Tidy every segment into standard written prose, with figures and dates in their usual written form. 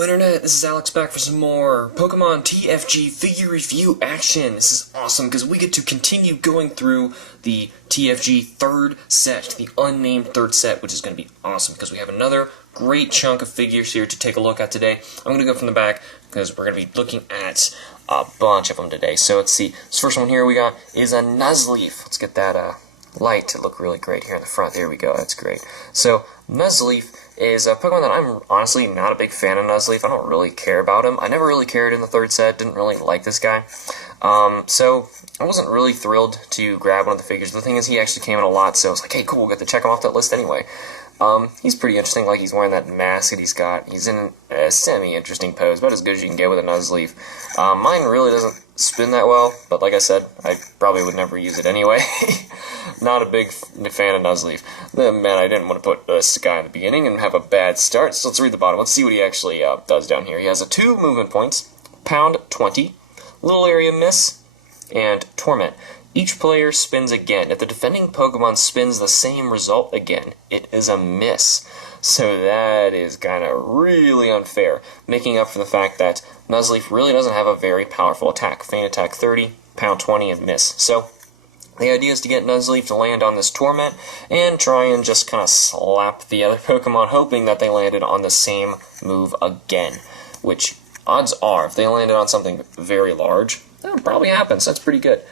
Hello Internet, this is Alex back for some more Pokemon TFG figure review action. This is awesome because we get to continue going through the TFG third set, the Unnamed third set, which is going to be awesome because we have another great chunk of figures here to take a look at today. I'm going to go from the back because we're going to be looking at a bunch of them today. So let's see, this first one here we got is a Nuzleaf. Let's get that light to look really great here in the front. There we go, that's great. So Nuzleaf is a Pokemon that I'm honestly not a big fan of. Nuzleaf, I don't really care about him. I never really cared in the third set, didn't really like this guy. So I wasn't really thrilled to grab one of the figures. The thing is, he actually came in a lot, so I was like, hey, cool, we'll get to check him off that list anyway. He's pretty interesting, like he's wearing that mask that he's in a semi-interesting pose, about as good as you can get with a Nuzleaf. Mine really doesn't spin that well, but like I said, I probably would never use it anyway. Not a big fan of Nuzleaf. Man, I didn't want to put this guy in the beginning and have a bad start, so let's read the bottom. Let's see what he actually does down here. He has 2 movement points, pound 20, little area miss, and torment. Each player spins again. If the defending Pokemon spins the same result again, it is a miss. So that is kind of really unfair, making up for the fact that Nuzleaf really doesn't have a very powerful attack. Feint attack 30, pound 20, and miss. So the idea is to get Nuzleaf to land on this Torment and try and just kind of slap the other Pokemon, hoping that they landed on the same move again, which odds are, if they landed on something very large, that would probably happen, so that's pretty good.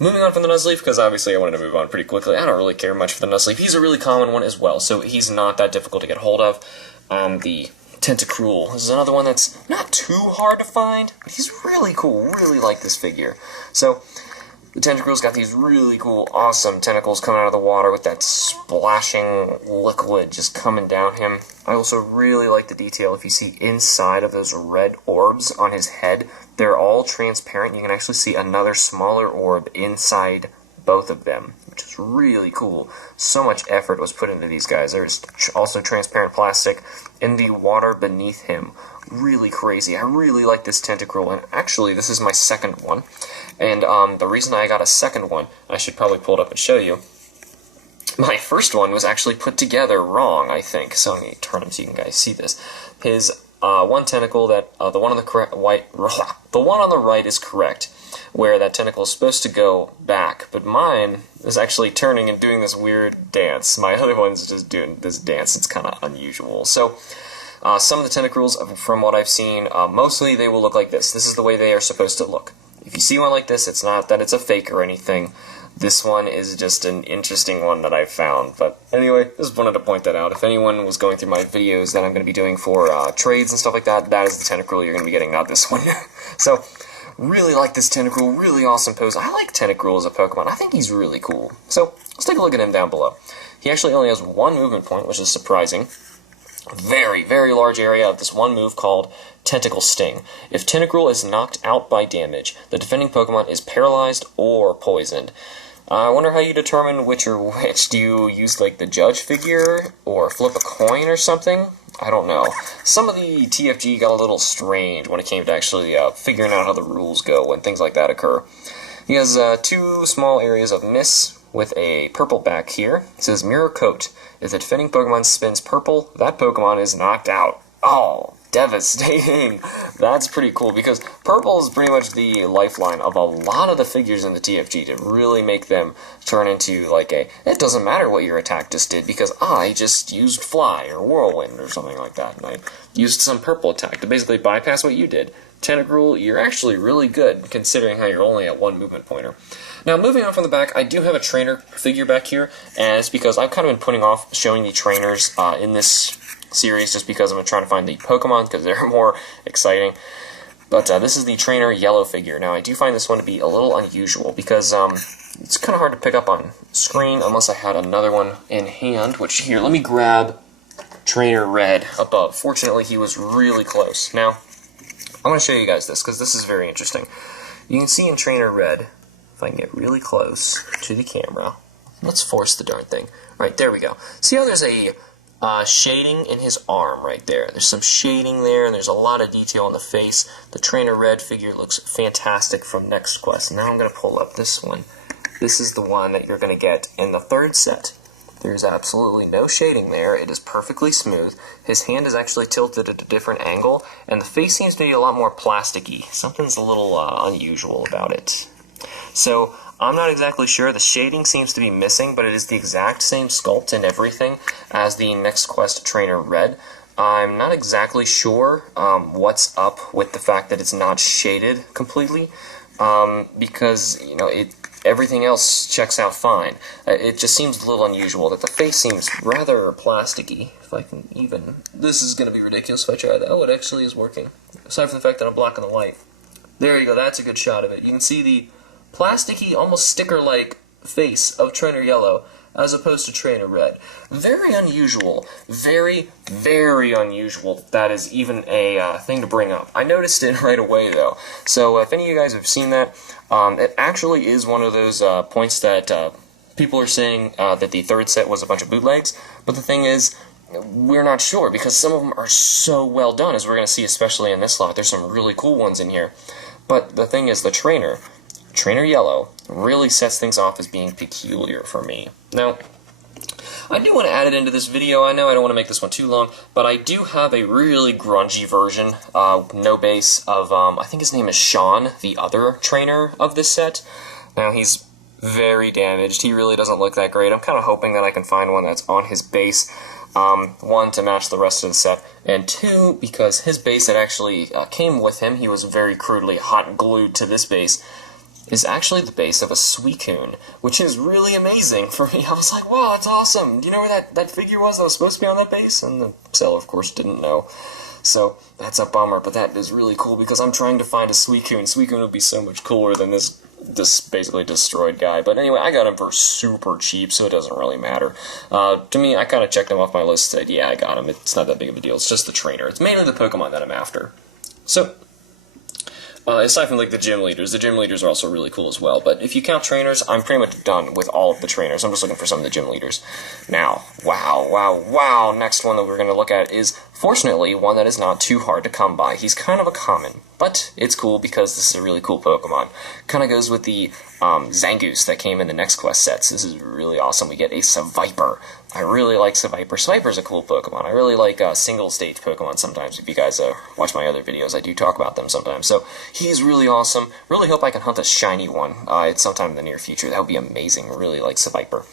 Moving on from the Nuzleaf, because obviously I wanted to move on pretty quickly. I don't really care much for the Nuzleaf. He's a really common one as well, so he's not that difficult to get hold of. The Tentacruel. This is another one that's not too hard to find, but he's really cool. Really like this figure. So the Tentacruel's got these really cool, awesome tentacles coming out of the water with that splashing liquid just coming down him. I also really like the detail if you see inside of those red orbs on his head. They're all transparent. You can actually see another smaller orb inside both of them, which is really cool. So much effort was put into these guys. There's also transparent plastic in the water beneath him. Really crazy. I really like this Tentacruel, and actually this is my second one. And the reason I got a second one, I should probably pull it up and show you. My first one was actually put together wrong, I think. So I'm going to turn him so you guys see this. His one tentacle that the one on the right is correct, where that tentacle is supposed to go back, but mine is actually turning and doing this weird dance. My other one's just doing this dance. It's kind of unusual. So some of the Tentacruels, from what I've seen, mostly they will look like this. This is the way they are supposed to look. If you see one like this, it's not that it's a fake or anything. This one is just an interesting one that I've found. But anyway, just wanted to point that out. If anyone was going through my videos that I'm going to be doing for trades and stuff like that, that is the Tentacruel you're going to be getting, not this one. So, really like this Tentacruel, really awesome pose. I like Tentacruel as a Pokemon. I think he's really cool. So, let's take a look at him down below. He actually only has 1 movement point, which is surprising. Very, very large area of this one move called Tentacle Sting. If Tentacruel is knocked out by damage, the defending Pokemon is paralyzed or poisoned. I wonder how you determine which or which. Do you use like the judge figure or flip a coin or something? I don't know. Some of the TFG got a little strange when it came to actually figuring out how the rules go when things like that occur. He has 2 small areas of miss with a purple back here. It says Mirror Coat. If the defending Pokemon spins purple, that Pokemon is knocked out. Oh, devastating. That's pretty cool because purple is pretty much the lifeline of a lot of the figures in the TFG to really make them turn into like it doesn't matter what your attack just did because I just used Fly or Whirlwind or something like that, and I used some purple attack to basically bypass what you did. Tentacruel, you're actually really good considering how you're only at 1 movement pointer. Now, moving on from the back, I do have a trainer figure back here, and it's because I've kind of been putting off showing the trainers in this series just because I'm trying to find the Pokemon because they're more exciting. But this is the trainer yellow figure. Now, I do find this one to be a little unusual because it's kind of hard to pick up on screen unless I had another one in hand, which here, let me grab trainer red above. Fortunately, he was really close. Now, I want to show you guys this because this is very interesting. You can see in trainer red, if I can get really close to the camera, let's force the darn thing. Right, there we go. See how there's a shading in his arm right there. There's some shading there, and there's a lot of detail on the face. The Trainer Red figure looks fantastic from Next Quest. Now I'm going to pull up this one. This is the one that you're going to get in the third set. There's absolutely no shading there. It is perfectly smooth. His hand is actually tilted at a different angle, and the face seems to be a lot more plasticky. Something's a little unusual about it. So, I'm not exactly sure. The shading seems to be missing, but it is the exact same sculpt and everything as the Next Quest Trainer Red. I'm not exactly sure what's up with the fact that it's not shaded completely, because, you know, everything else checks out fine. It just seems a little unusual that the face seems rather plasticky. If I can even... This is going to be ridiculous if I try that. Oh, it actually is working. Aside from the fact that I'm blocking the light. There you go, that's a good shot of it. You can see the plasticky, almost sticker-like face of Trainer Yellow as opposed to Trainer Red. Very unusual. Very, very unusual. That is even a thing to bring up. I noticed it right away, though. So if any of you guys have seen that, it actually is one of those points that people are saying that the third set was a bunch of bootlegs, but the thing is, we're not sure, because some of them are so well done, as we're going to see especially in this lot. There's some really cool ones in here. But the thing is, the Trainer Yellow, really sets things off as being peculiar for me. Now, I do want to add it into this video. I know I don't want to make this one too long, but I do have a really grungy version, no base, of, I think his name is Sean, the other trainer of this set. Now, he's very damaged. He really doesn't look that great. I'm kind of hoping that I can find one that's on his base. One, to match the rest of the set, and two, because his base that actually came with him, he was very crudely hot glued to this base, is actually the base of a Suicune, which is really amazing for me. I was like, wow, that's awesome. Do you know where that figure was that was supposed to be on that base? And the seller, of course, didn't know. So, that's a bummer, but that is really cool because I'm trying to find a Suicune. Suicune would be so much cooler than this basically destroyed guy. But anyway, I got him for super cheap, so it doesn't really matter. To me, I kind of checked him off my list and said, yeah, I got him. It's not that big of a deal. It's just the trainer. It's mainly the Pokemon that I'm after. So, aside from like the gym leaders are also really cool as well. But if you count trainers, I'm pretty much done with all of the trainers. I'm just looking for some of the gym leaders. Now, wow. Next one that we're going to look at is, fortunately, one that is not too hard to come by. He's kind of a common, but it's cool because this is a really cool Pokemon. Kind of goes with the Zangoose that came in the Next Quest sets. This is really awesome. We get a Seviper. I really like Seviper. Seviper's a cool Pokemon. I really like single-stage Pokemon sometimes. If you guys watch my other videos, I do talk about them sometimes. So, he's really awesome. Really hope I can hunt a shiny one at sometime in the near future. That would be amazing. Really like Seviper.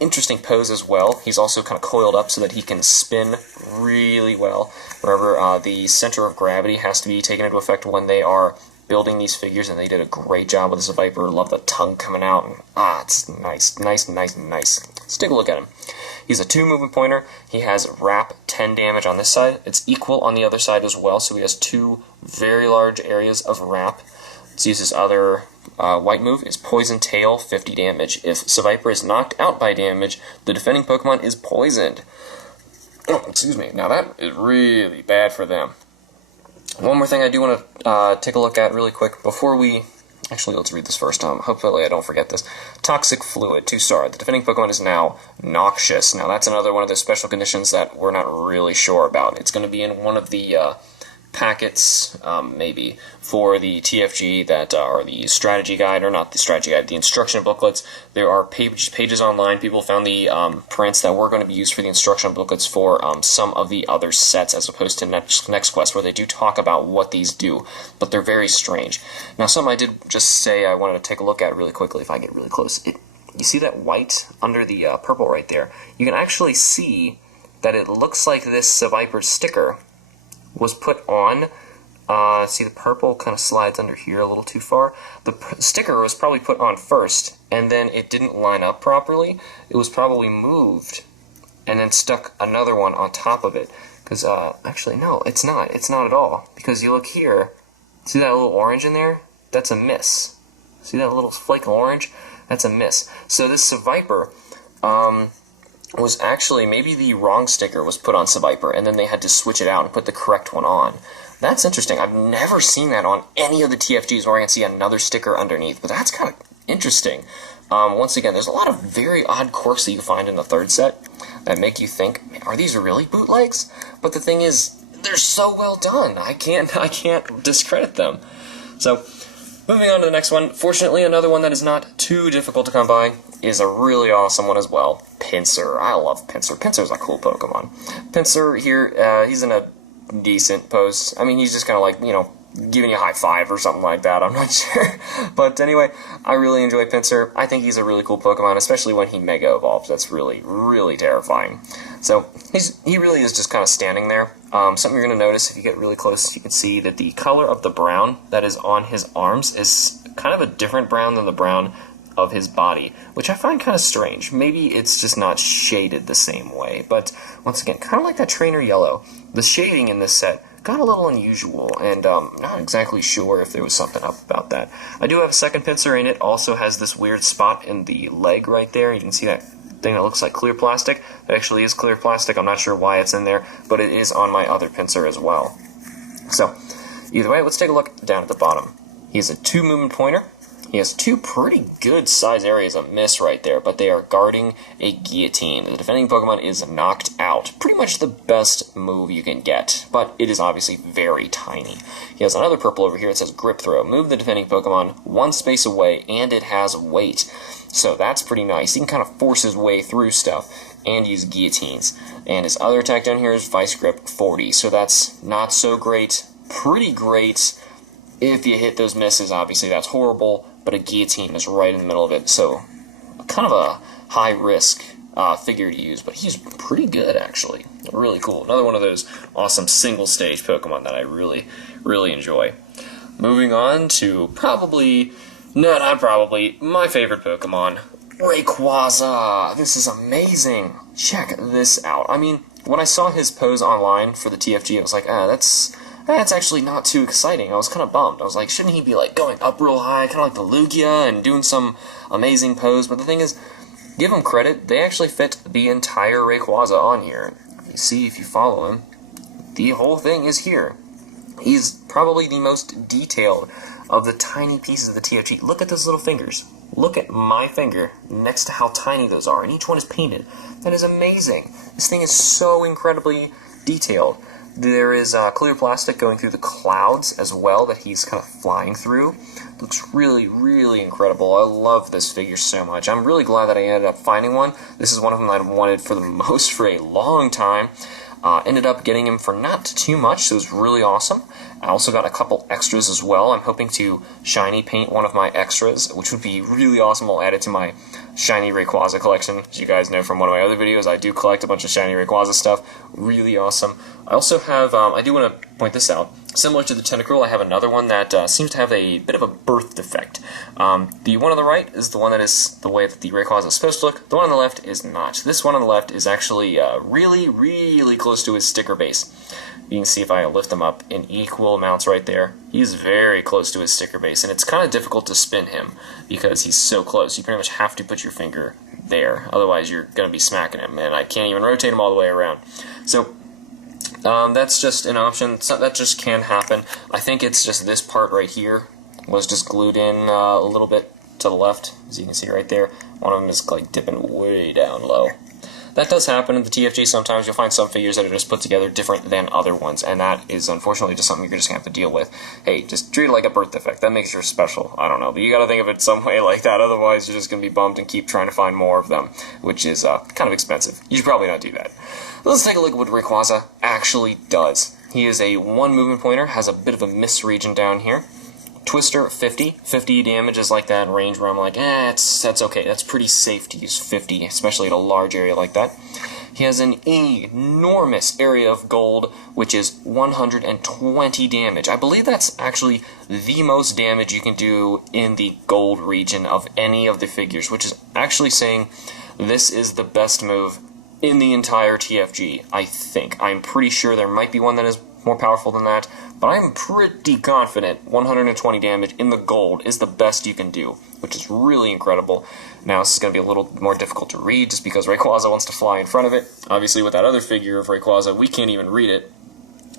Interesting pose as well. He's also kind of coiled up so that he can spin really well. Whenever the center of gravity has to be taken into effect when they are building these figures, and they did a great job with this Viper. Love the tongue coming out, and it's nice. Let's take a look at him. He's a 2-movement pointer. He has Wrap 10 damage on this side. It's equal on the other side as well, so he has 2 very large areas of Wrap. Let's use his other white move, is Poison Tail, 50 damage. If Seviper is knocked out by damage, the defending Pokemon is poisoned. Oh, excuse me. Now that is really bad for them. One more thing I do want to take a look at really quick before we... Actually, let's read this first. Hopefully I don't forget this. Toxic Fluid, 2-star. The defending Pokemon is now Noxious. Now that's another one of those special conditions that we're not really sure about. It's going to be in one of the packets, maybe, for the TFG that are the strategy guide, or not the strategy guide, the instruction booklets. There are pages online. People found the prints that were going to be used for the instruction booklets for some of the other sets, as opposed to Next Quest, where they do talk about what these do, but they're very strange. Now, something I did just say I wanted to take a look at really quickly if I get really close. You see that white under the purple right there? You can actually see that it looks like this Seviper sticker was put on. See, the purple kind of slides under here a little too far. The sticker was probably put on first, and then it didn't line up properly. It was probably moved, and then stuck another one on top of it. Because, actually, no, it's not. It's not at all. Because you look here, see that little orange in there? That's a miss. See that little flake of orange? That's a miss. So this Seviper, was actually, maybe the wrong sticker was put on Seviper, and then they had to switch it out and put the correct one on. That's interesting. I've never seen that on any of the TFGs where I can see another sticker underneath, but that's kind of interesting. Once again, there's a lot of very odd quirks that you find in the third set that make you think, are these really bootlegs? But the thing is, they're so well done. I can't discredit them. So, moving on to the next one. Fortunately, another one that is not too difficult to come by is a really awesome one as well. Pinsir. I love Pinsir. Pinsir's a cool Pokemon. Pinsir here, he's in a decent pose. I mean, he's just kind of like, you know, giving you a high five or something like that. I'm not sure. But anyway, I really enjoy Pinsir. I think he's a really cool Pokemon, especially when he Mega Evolves. That's really, really terrifying. So, he really is just kind of standing there. Something you're going to notice if you get really close, you can see that the color of the brown that is on his arms is kind of a different brown than the brown of his body, which I find kind of strange. Maybe it's just not shaded the same way. But, once again, kind of like that Trainer Yellow. The shading in this set got a little unusual, and not exactly sure if there was something up about that. I do have a second Pinsir in it. Also has this weird spot in the leg right there. You can see that thing that looks like clear plastic. It actually is clear plastic. I'm not sure why it's in there, but it is on my other Pinsir as well. So, either way, let's take a look down at the bottom. He has a 2 movement pointer. He has 2 pretty good size areas of miss right there, but they are guarding a guillotine. The defending Pokemon is knocked out. Pretty much the best move you can get, but it is obviously very tiny. He has another purple over here. It says Grip Throw. Move the defending Pokemon 1 space away, and it has weight. So that's pretty nice. He can kind of force his way through stuff and use guillotines. And his other attack down here is Vice Grip 40, so that's not so great. Pretty great. If you hit those misses, obviously that's horrible, but a guillotine is right in the middle of it, so kind of a high-risk figure to use, but he's pretty good, actually. Really cool. Another one of those awesome single-stage Pokemon that I really, really enjoy. Moving on to not probably, my favorite Pokemon, Rayquaza. This is amazing. Check this out. I mean, when I saw his pose online for the TFG, I was like, that's actually not too exciting. I was kind of bummed. I was like, shouldn't he be like going up real high, kind of like the Lugia, and doing some amazing pose? But the thing is, give him credit, they actually fit the entire Rayquaza on here. You see, if you follow him, the whole thing is here. He's probably the most detailed of the tiny pieces of the TFG. Look at those little fingers. Look at my finger next to how tiny those are, and each one is painted. That is amazing. This thing is so incredibly detailed. There is clear plastic going through the clouds as well that he's kind of flying through. Looks really, really incredible. I love this figure so much. I'm really glad that I ended up finding one. This is one of them that I've wanted for the most for a long time. Ended up getting him for not too much, so it was really awesome. I also got a couple extras as well. I'm hoping to shiny paint one of my extras, which would be really awesome. I'll add it to my shiny Rayquaza collection. As you guys know from one of my other videos, I do collect a bunch of shiny Rayquaza stuff. Really awesome. I also have, I do want to point this out. Similar to the Tentacruel, I have another one that seems to have a bit of a birth defect. The one on the right is the one that is the way that the Rayquaza is supposed to look. The one on the left is not. This one on the left is actually really, really close to his sticker base. You can see if I lift them up in equal amounts right there. He's very close to his sticker base, and it's kind of difficult to spin him because he's so close. You pretty much have to put your finger there, otherwise you're going to be smacking him, and I can't even rotate him all the way around. So that's just an option. That just can happen. I think it's just this part right here was just glued in a little bit to the left, as you can see right there. One of them is like dipping way down low. That does happen in the TFG sometimes. You'll find some figures that are just put together different than other ones, and that is unfortunately just something you're just going to have to deal with. Hey, just treat it like a birth defect. That makes you special. I don't know, but you got to think of it some way like that. Otherwise, you're just going to be bummed and keep trying to find more of them, which is kind of expensive. You should probably not do that. Let's take a look at what Rayquaza actually does. He is a 1 movement pointer, has a bit of a miss region down here. Twister, 50. 50 damage is like that range where I'm like, that's okay. That's pretty safe to use 50, especially at a large area like that. He has an enormous area of gold, which is 120 damage. I believe that's actually the most damage you can do in the gold region of any of the figures, which is actually saying this is the best move in the entire TFG, I think. I'm pretty sure there might be one that is more powerful than that, but I'm pretty confident 120 damage in the gold is the best you can do, which is really incredible. Now, this is going to be a little more difficult to read just because Rayquaza wants to fly in front of it. Obviously, with that other figure of Rayquaza, we can't even read it.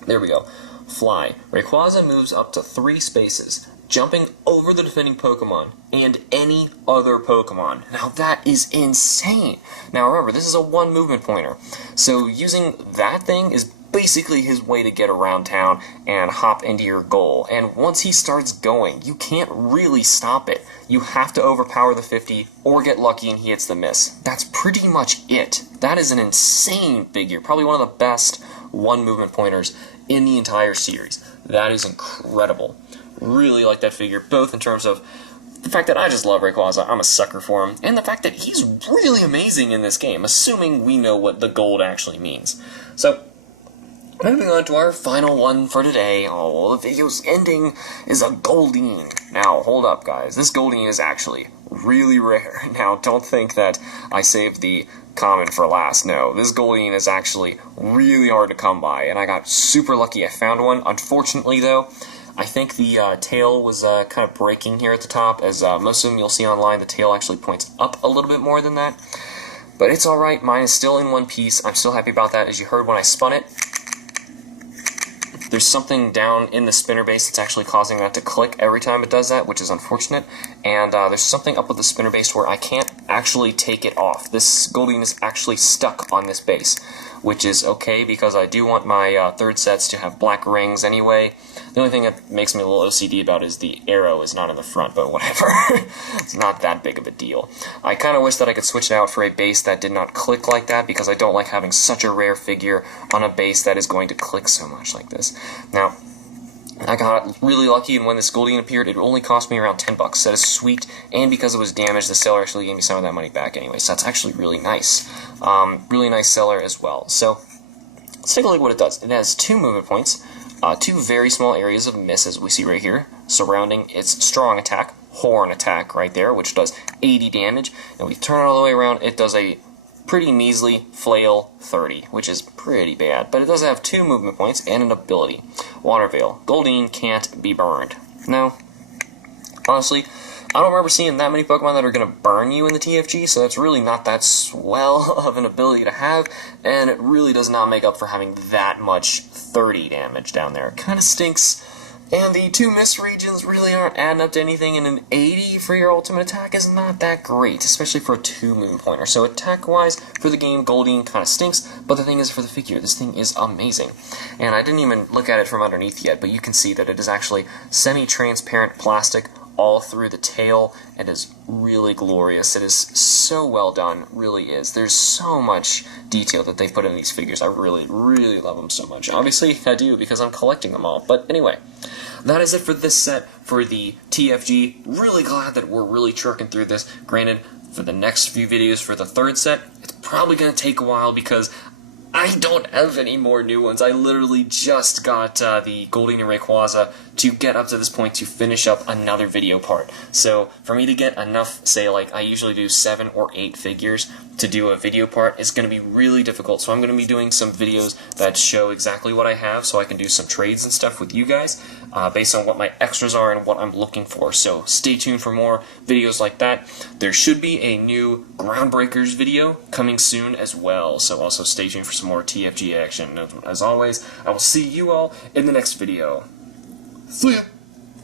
There we go. Fly. Rayquaza moves up to 3 spaces, jumping over the defending Pokemon and any other Pokemon. Now, that is insane. Now, remember, this is a 1 movement pointer, so using that thing is basically his way to get around town and hop into your goal. And once he starts going, you can't really stop it. You have to overpower the 50 or get lucky and he hits the miss. That's pretty much it. That is an insane figure. Probably one of the best one movement pointers in the entire series. That is incredible. Really like that figure, both in terms of the fact that I just love Rayquaza, I'm a sucker for him, and the fact that he's really amazing in this game, assuming we know what the gold actually means. So, moving on to our final one for today. Oh, the video's ending is a Goldeen. Now, hold up, guys. This Goldeen is actually really rare. Now, don't think that I saved the common for last. No, this Goldeen is actually really hard to come by, and I got super lucky I found one. Unfortunately, though, I think the tail was kind of breaking here at the top, as most of them you'll see online, the tail actually points up a little bit more than that. But it's alright, mine is still in one piece. I'm still happy about that. As you heard when I spun it, there's something down in the spinner base that's actually causing that to click every time it does that, which is unfortunate. And there's something up with the spinner base where I can't actually take it off. This Goldeen is actually stuck on this base, which is okay because I do want my third sets to have black rings anyway. The only thing that makes me a little OCD about is the arrow is not in the front, but whatever. It's not that big of a deal. I kind of wish that I could switch it out for a base that did not click like that, because I don't like having such a rare figure on a base that is going to click so much like this. Now, I got really lucky, and when this Goldeen appeared, it only cost me around 10 bucks. That is sweet, and because it was damaged, the seller actually gave me some of that money back anyway, so that's actually really nice. Really nice seller as well. So, let's take a look at what it does. It has 2 movement points, 2 very small areas of miss, as we see right here, surrounding its strong attack, horn attack right there, which does 80 damage, and we turn it all the way around, it does a pretty measly flail 30, which is pretty bad, but it does have 2 movement points and an ability. Water Veil. Goldeen can't be burned. Now, honestly, I don't remember seeing that many Pokemon that are going to burn you in the TFG, so that's really not that swell of an ability to have, and it really does not make up for having that much 30 damage down there. It kind of stinks, and the 2 miss regions really aren't adding up to anything, and an 80 for your ultimate attack is not that great, especially for a 2 movement pointer. So attack-wise, for the game, Goldeen kind of stinks, but the thing is, for the figure, this thing is amazing. And I didn't even look at it from underneath yet, but you can see that it is actually semi-transparent plastic all through the tail. It is really glorious. It is so well done, really is. There's so much detail that they put in these figures. I really, really love them so much. Obviously, I do because I'm collecting them all. But anyway, that is it for this set for the TFG. Really glad that we're really trucking through this. Granted, for the next few videos for the third set, it's probably going to take a while because I don't have any more new ones. I literally just got the Goldeen and Rayquaza to get up to this point to finish up another video part. So for me to get enough, say like I usually do 7 or 8 figures to do a video part, is going to be really difficult. So I'm going to be doing some videos that show exactly what I have so I can do some trades and stuff with you guys based on what my extras are and what I'm looking for. So stay tuned for more videos like that. There should be a new Groundbreakers video coming soon as well. So also stay tuned for some more TFG action. As always, I will see you all in the next video. See ya!